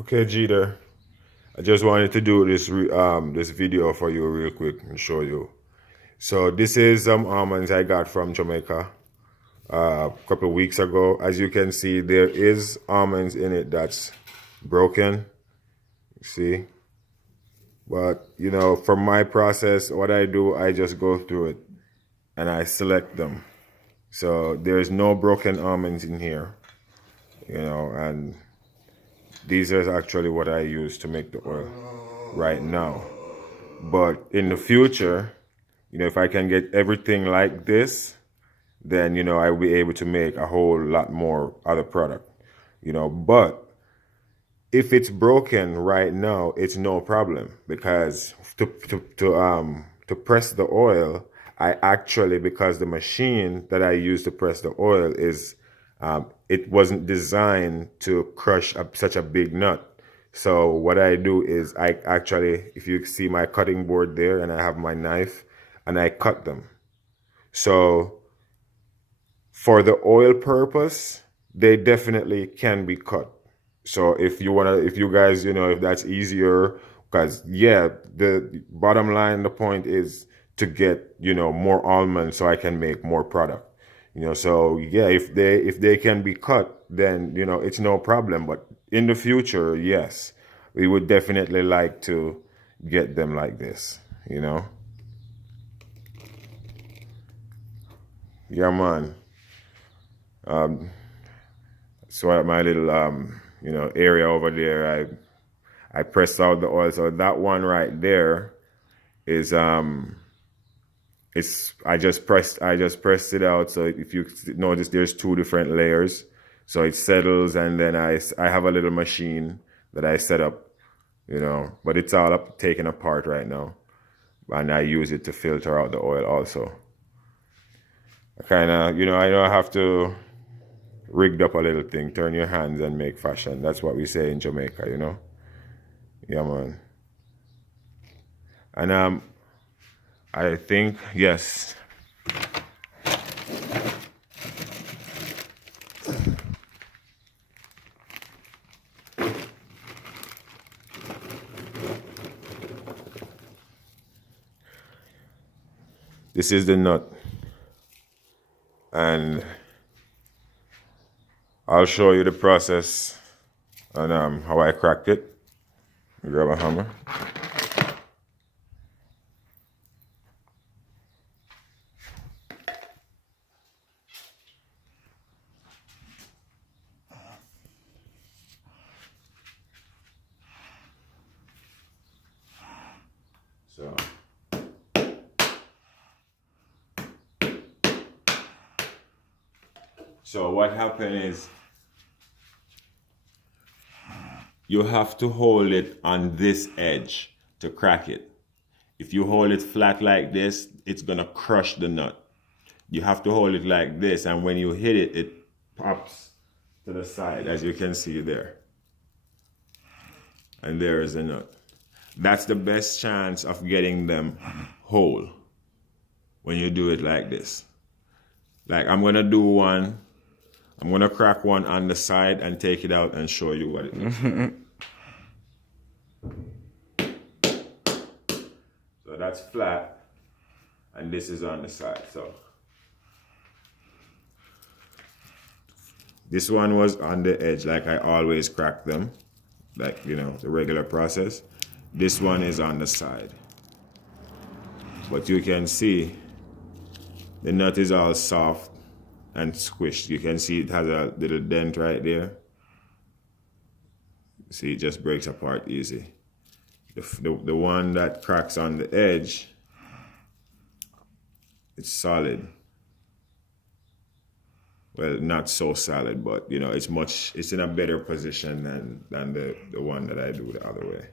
Okay, Jeter, I just wanted to do this video for you real quick and show you. So this is some almonds I got from Jamaica a couple of weeks ago. As you can see, there is almonds in it that's broken. See, but you know, for my process, what I do, I just go through it and I select them. So there's no broken almonds in here, you know, and these are actually what I use to make the oil right now. But in the future, you know, if I can get everything like this, then, you know, I'll be able to make a whole lot more other product, you know. But if it's broken right now, it's no problem because to press the oil, I actually, because the machine that I use to press the oil is it wasn't designed to crush such a big nut. So what I do is I actually, if you see my cutting board there, and I have my knife, and I cut them. So for the oil purpose, they definitely can be cut. So if you wanna, if you guys, you know, if that's easier, because yeah, the bottom line, the point is to get, you know, more almonds so I can make more product. You know, so yeah, if they can be cut, then you know it's no problem. But in the future, yes, we would definitely like to get them like this. You know, yeah, man. So at my little you know, area over there, I pressed out the oil. So that one right there is it's I just pressed it out. So if you notice, there's two different layers. So it settles, and then I have a little machine that I set up, you know, but it's all up taken apart right now, and I use it to filter out the oil also. I kind of, you know, I know I have to rigged up a little thing, turn your hands and make fashion. That's what we say in Jamaica, you know. Yeah, man. And I think yes. This is the nut, and I'll show you the process and how I cracked it. Grab a hammer. So what happened is you have to hold it on this edge to crack it. If you hold it flat like this, it's gonna crush the nut. You have to hold it like this, and when you hit it, it pops to the side, as you can see there. And there is a nut. That's the best chance of getting them whole when you do it like this. Like I'm gonna do one, I'm gonna crack one on the side and take it out and show you what it is. So that's flat, and this is on the side. So this one was on the edge, like I always crack them, like, you know, the regular process. This one is on the side. But you can see the nut is all soft and squished. You can see it has a little dent right there. See, it just breaks apart easy. The one that cracks on the edge, it's solid. Well, not so solid, but you know, it's in a better position than the one that I do the other way.